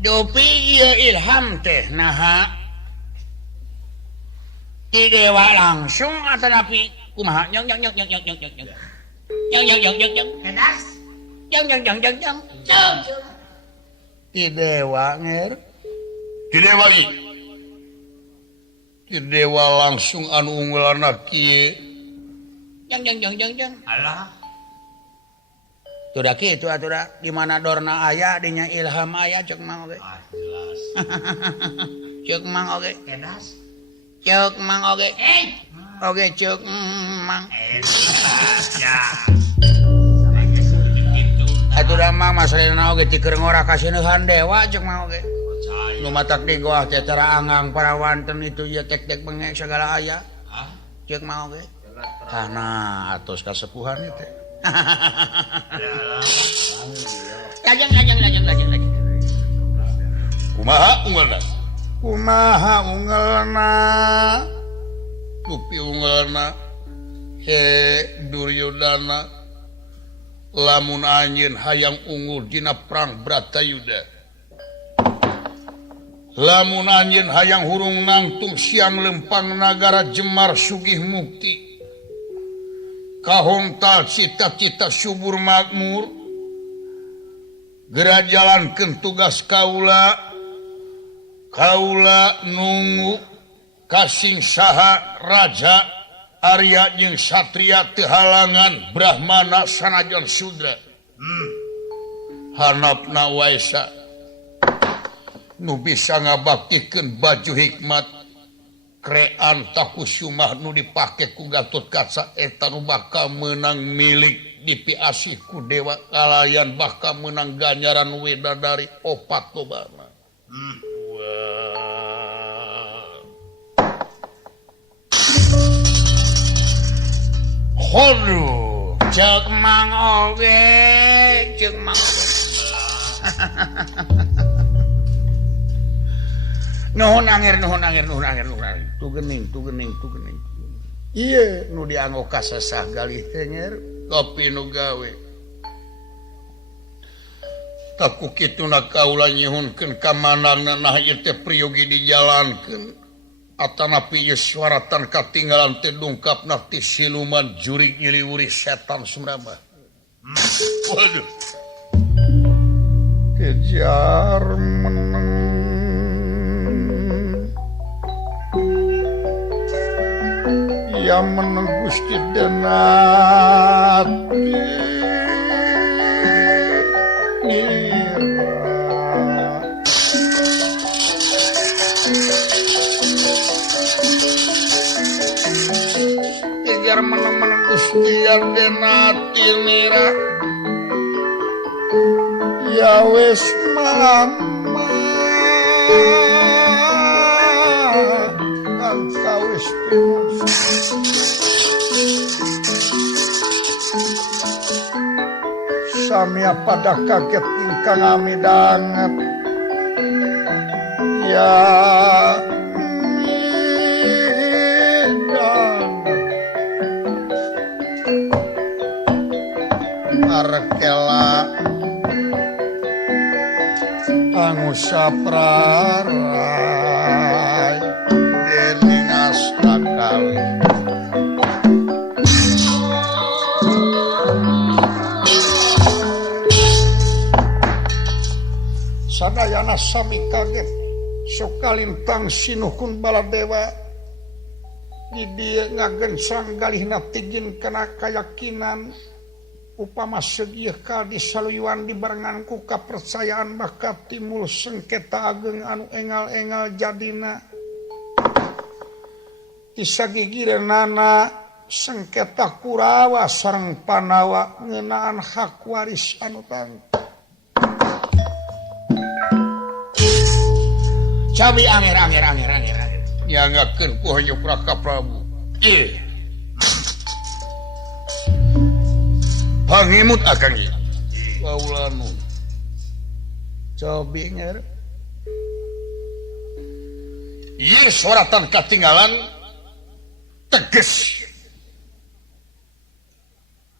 Dupi ilham teh naha ti dewa langsung atau napi kumaha nyong Kedas. ti dewa nger ti dewa langsung anu unggulan kieu Alah. Tuh kitu atuh di mana dorna aya dinya ilham aya cek mang oge. Jelas. Cek mang oge. Kedas. Cek mang oge. Oge cek mang. Ya. Atuh da mang masalahna oge ti keur ngora kasineuhan dewa cek mang oge. Nu matak di goah teh cara anggang parawanten itu ya tek-tek bengek segala aya. Cek mang oge. Kana atos kasepuhan itu. Lajeng. Kumaha ungelna? Tupi ungelna. He Duryodana. Lamun anjeun hayang unggul dina perang Bratayuda. Lamun anjeun hayang hurung nangtung siang lempang nagara Jemar sugih mukti. Kahongtal cita-cita subur makmur gera jalankeun tugas kaula nunggu kasing saha raja Arya jeung satria teu halangan Brahmana sanajan Sudra hanapna wae nu bisa ngabaktikeun baju hikmat krean takusumah nu dipake ku Gatotkaca eta nu bakal menang milik dipiasih ku dewa kalayan bakal menang ganjaran widadari opat lobana. Hoduh, cek mang oge. Nuhun angir. Tu gening. Ieu nu dianggo kasasah galih teh nger kopi nu gawe. Taku kituna kaula nyihunkeun ka manangna nah ieu teh priyogi dijalankeun. Atanapi ieu suaratan katinggalan teh dungkapna ti siluman jurig nyiliwuri setan Sumrambah. Waduh. Kejar meneng. Yang meneng Gusti Denati kejar meneng Gusti Denati nira ya wes mama angka wes samia pada kaget ingkang amidanget ya midan arkela anu saprarai dening astakali sadayana sami kaget sokalintang sinuhun baladewa di dieu ngagensang galihna tijin kana kayakinan upama segieu kadi saluyuan dibarengan ku kapercayaan bakal timbul sengketa ageng anu engal-engal jadina isagigireunana sengketa Kurawa sareng Panawa ngeunaan hak waris anu tangguh. Cabi angir. Nyangakeun ku Hayuk Raka Prabu. Pangimut akang ieu. Kaula nun. Cabi angir. Ieu soratan katinggalan teges.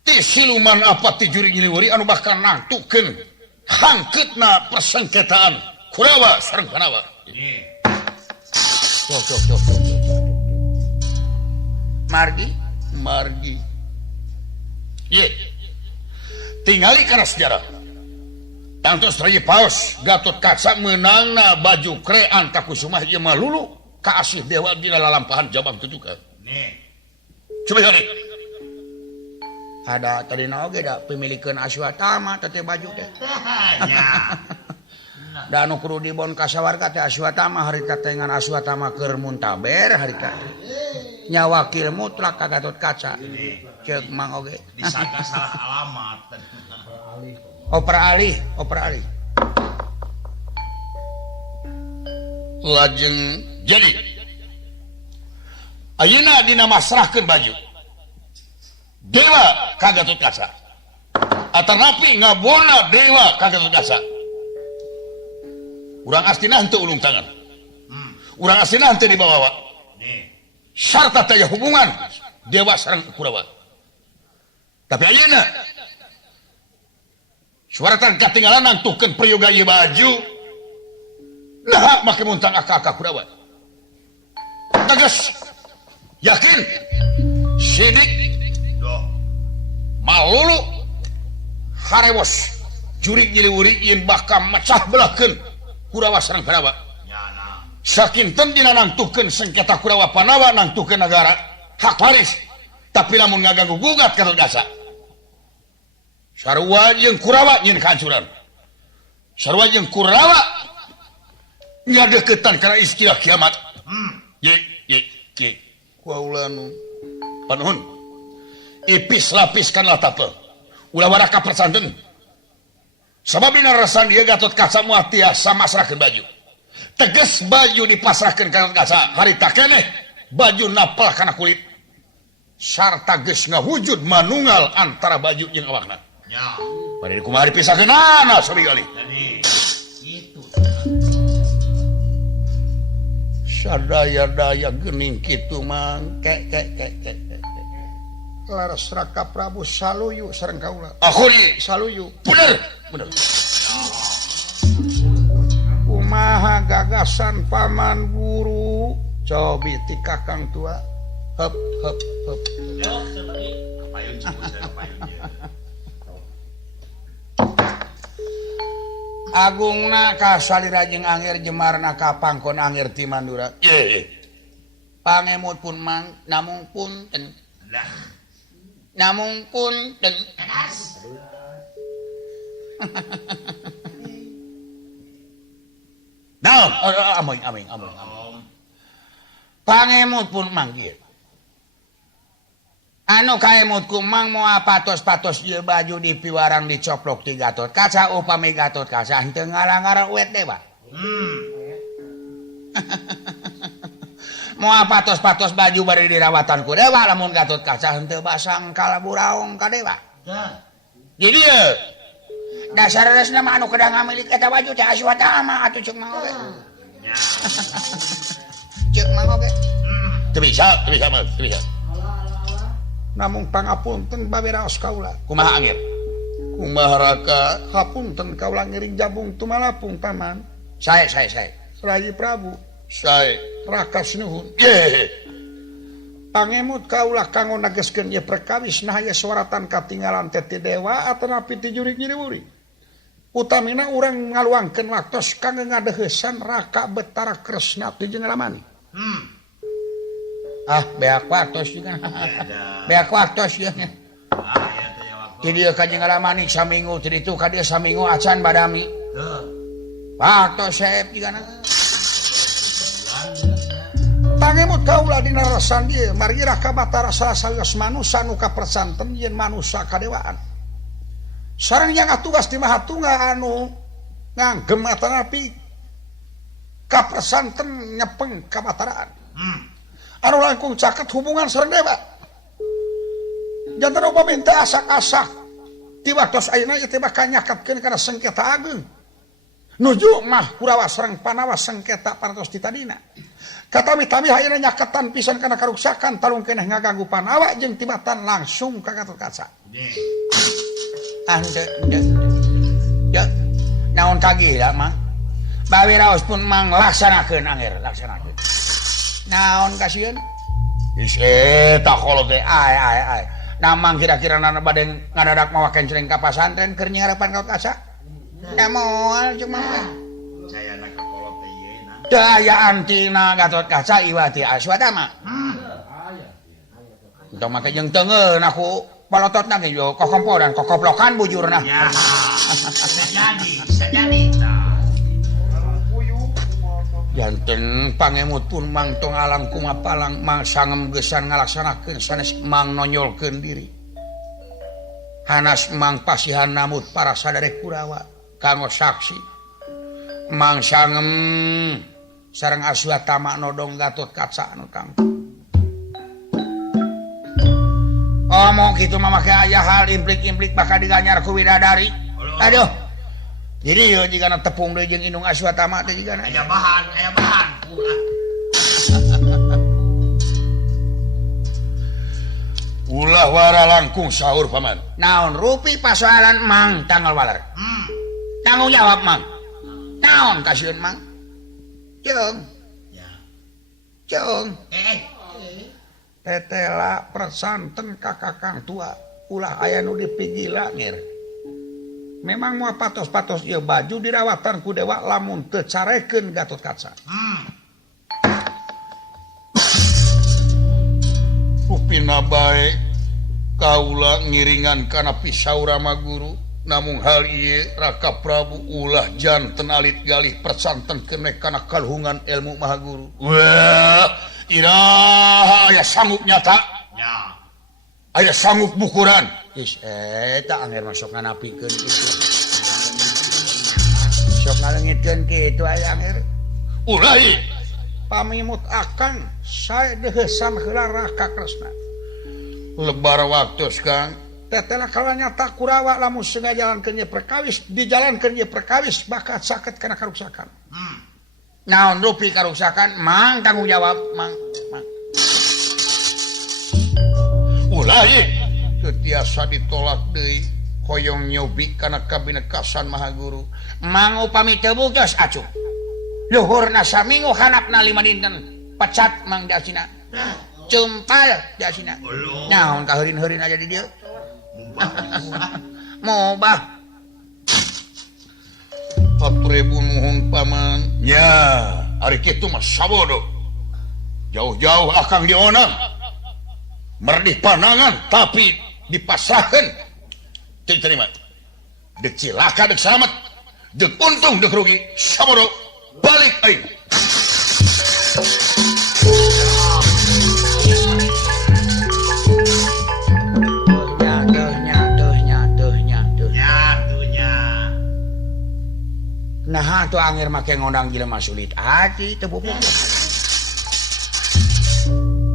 Ti siluman apa ti juri nyiliwuri anu bakal nangtukeun hangkeutna persengketaan Kurawa sareng Panawa. Cok. Margi. Ye. Tingali karena sejarah. Tangtos Raja Paus Gatot Kaca menangna baju krean Takusumah ieu mah lulu kaasih dewa dina lalampahan Jabang Tujuka. Coba kali. Ada tadi oge da pemilikeun Aswatama teh baju teh. Da anu kudu dibon kasawarga teh Aswatama harita teh ngan Aswatama keur muntaber harita. Nya wakil mutlak ka Gatot Kaca. Ceuk mang oge. Disangka salah alamat. Opera Ali. Lajeng jadi ayeuna dina masrahkeun baju dewa ka Gatot Kaca atanapi ngabona dewa ka Gatot Kaca urang astina henteu ulung tangan urang astina henteu dibawa sarta teh hubungan dewa sareng Kurawa tapi ayeuna suaratan katinggalan nangtukeun prayoga ieu baju nah make muntang aka-aka Kurawa tegas yakin sidik malulu harewos jurig nyiliwuri yen bakal mecah belahkeun Kurawa sareng Panawa sakinten dina nangtukeun sengketa Kurawa Panawa nangtukeun negara hak waris tapi lamun ngaganggu gugat Gatot Kaca sarua jeung Kurawa nyin kahancuran sarua jeung Kurawa nyadeukeutan kana istilah kiamat ye kaula nu panuhun ipis lapiskanlah tapel ulah waraka persanten sababina rasan dia Gatot Kaca moal tiasa masrahkeun baju teges baju dipasrahkeun ka Gatot Kaca harita keneh baju napal kana kulit sarta geus ngawujud manunggal antara baju jeung awakna nya bade kumaha dipisahkeunana sabigali itu sadaya-daya geuning kitu mang laras Raka Prabu saluyu sareng kaula akhuri saluyu bener kumaha gagasan paman guru cobi ti kakang tua hep Agungna ka salira jeung angger jemarna ka pangkon angger ti Mandura. Pangemut pun mang namung punten. Namung punten. Naon? Amoy. Pangemut pun mang ieu. Anu kaemut kumang moal patos-patos ieu baju dipiwarang dicoplok ti Gatot Kaca upami Gatot Kaca henteu ngalang-alang uet dewa. Moal patos-patos baju bari dirawatan ku dewa lamun Gatot Kaca henteu basang kalaburaong ka dewa. Jadi ieu dasar-dasarna mah anu kedah ngamilik eta baju teh Aswatama atuh ceuk mang oge. Ceuk mang oge. Teu bisa. Namung pangapunten baberaos kaula. Kumaha angger? Kumaha Raka? Hapunten kaula ngiring jabung tumalapung paman. Sae. Rayi Prabu. Sae. Raka sinuhun. Pangemut kaula kanggo nageskeun ieu perkawis nah aya suaratan katinggalan teh ti dewa atanapi ti jurig nyiriwuri. Utamina urang ngaluangkeun waktos kanggo ngadeuheusan Raka Betara Kresna ti jeung Ramani. Beak waktos juga. Beak waktos ya. Jadi ka jeung Ramani saminggu ti ditu ka dieu saminggu acan badami. Waktos saeb jigana. Pangemut kaula dina rasan dieu margi Raka Batara salah sawios manusa nu kapersanten yen manusa kadewaan. Sareng yang atugas di Mahatungga anu nganggem atanapi kapersanten nyepeng kabataraan. Anu langkung caket hubungan sareng dewa. Janten upami teu asak-asak ti waktos ayeuna ieu teh bakal nyaketkeun kana sengketa ageung. Nuju mah Kurawa sareng Panawa sengketa parantos ti tadina. Katami-tami ayeuna nyaketan pisan kana karuksakan talung keneh ngaganggu Panawa jeung tibatan langsung ka Gatot Kaca. Ya, naon kagila mah? bawi raos pun mang laksanakeun anger laksanakeun naon kasieun Is eta kolot teh. ay namang kira-kira nana bade ngadadak mawa kencereng ka pasantren keur nyarapan ka kaca moal cuma Saya nak ke kolot teh ieu na. daya antina Gatot Kaca Iwati Aswatama untuk make jeung teungeun aku palototna ge yo kokompodan kokoplokan bujurna Ya. Sejadi. Janten pangemut pun mang tong alang kumapalang mang sangem gesan ngalaksanakeun sanes mang nonyolkeun diri. Hanas mang pasihan namut para sadare Kurawa kanggo saksi. Mang sangem sareng Aswatama nodong Gatot Kaca anu kang. Omong kitu mah make aya hal implik-implik bakal diganyar ku widadari. Aduh. Jadi yo jika tepung deui jeung indung Aswatama teh jigana. Aya bahan. Ulah wara langkung sahur paman. Naon rupi pasoalan mang tanggal waler. Tanggung jawab mang. Naon kasieun mang? Jeung. Ya. Jeung. Tetela persanten ka kakang tua. Ulah aya nu dipigila ngir. Memang moal patos-patos ieu baju dirawatan ku dewa lamun teu carekeun Gatot Kaca. Rupina bae kaula ngiringan kana pisau Rama Guru. Namun hal ieu Raka Prabu ulah janten alit galih persanten keneh kana kalhungan ilmu Maha Guru. Wah, iraha aya sanggup nyata. Ya. Aya sanggup bukuran. Is eta anger masuk nganapikeun kitu. Sok ngalengitkeun kitu aya anger. Ulah ieu Pamimut akang sae deheusan heula Raka Kresna. lebar waktu Kang. Tetela kalau nyata Kurawa lamun sengaja jalankeun ieu perkawis dijalankeun ieu perkawis bakal sakit kana karuksakan. Naon rupi karuksakan mang tanggung jawab mang. Ulah ieu teu tiasa ditolak deui hoyong nyobi kana kabinekasan Maha Guru. Mang upami teu bugos acuh. Luhurna saminggu handapna 5 dinten pecat mang di asina. Cumpal di asina. Naon kaheurin-heurin aja di dieu. Mobah. Hatur nuhun paman. Nya, ari kitu mah sabodo. Jauh-jauh akang dionang. Merdih panangan tapi dipasahkeun. Teu terima. Dek cilaka dek selamat. Dek untung dek rugi. Sabodo balik aing. Nah, tuh anger make ngondang jelema sulit hati teu bubuk.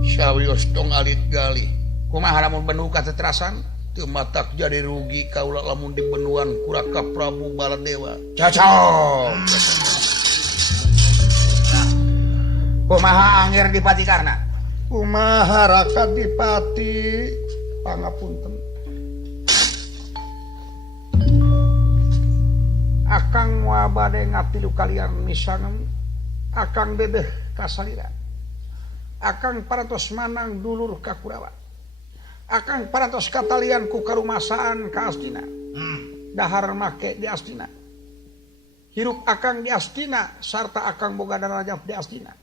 Sawios tong alit galih. Kumaha lamun benuh katetrasan? Teu matak jadi rugi kaula lamun dibenuan ku Raka Prabu Baladewa. Cocok. Kumaha anger dipati karna? Kumaha Raka Dipati pangapunten. Akang moal bade ngatilu kalian misangem akang dedeh kasalira. Akang parantos manang dulur ka Kurawa. Akang parantos katalian ku karumasaan ka Astina. Dahar make di Astina. Hirup akang di Astina sarta akang boga darajat di Astina.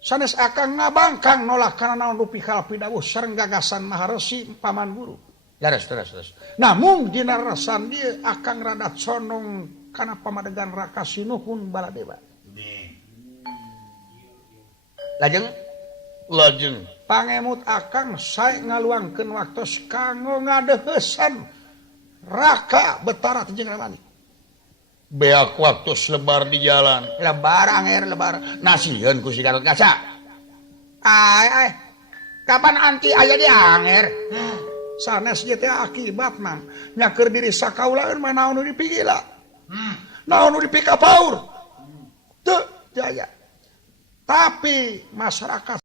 Sanes akang ngabangkang nolak kana naon rupi kalpi dawuh sareng gagasan Maharesi paman guru. Terus. Namun dina rasan dia akang rada condong kana pamadegan Raka Sinuhun Baladewa. Lajeng pangemut akang sae ngaluangkeun waktos kanggo ngadeuheusan Raka Betara teh jeung Ramani. Beak waktu lebar di jalan. Lebar anger lebar. Nasieun ku si Gatot Kaca. Ay. Kapan anti aya di anger? Sanes ge teh akibat mang. Nyaker diri sakaulaeun mah naon nu dipigila. Naon nu dipikapaur. Teu jaya. Tapi masyarakat